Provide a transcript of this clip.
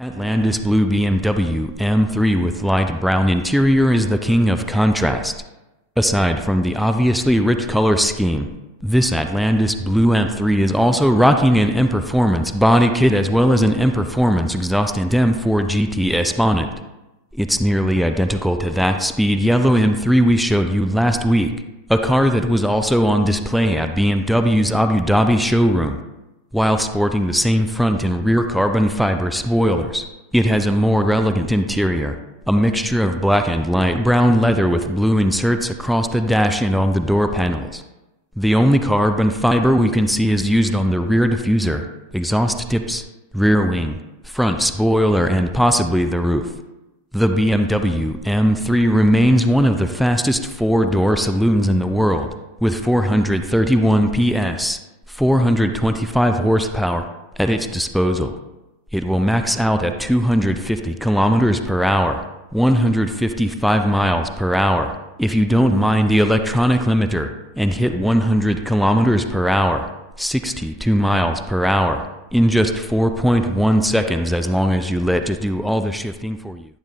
Atlantis blue BMW M3 with light brown interior is the king of contrast. Aside from the obviously rich color scheme, this Atlantis blue M3 is also rocking an M-Performance body kit as well as an M-Performance exhaust and M4 GTS bonnet. It's nearly identical to that speed yellow M3 we showed you last week, a car that was also on display at BMW's Abu Dhabi showroom. While sporting the same front and rear carbon fiber spoilers, it has a more elegant interior, a mixture of black and light brown leather with blue inserts across the dash and on the door panels. The only carbon fiber we can see is used on the rear diffuser, exhaust tips, rear wing, front spoiler and possibly the roof. The BMW M3 remains one of the fastest four-door saloons in the world, with 431 PS. 425 horsepower at its disposal. It will max out at 250 km per hour, 155 miles per hour, if you don't mind the electronic limiter, and hit 100 km per hour, 62 miles per hour, in just 4.1 seconds as long as you let it do all the shifting for you.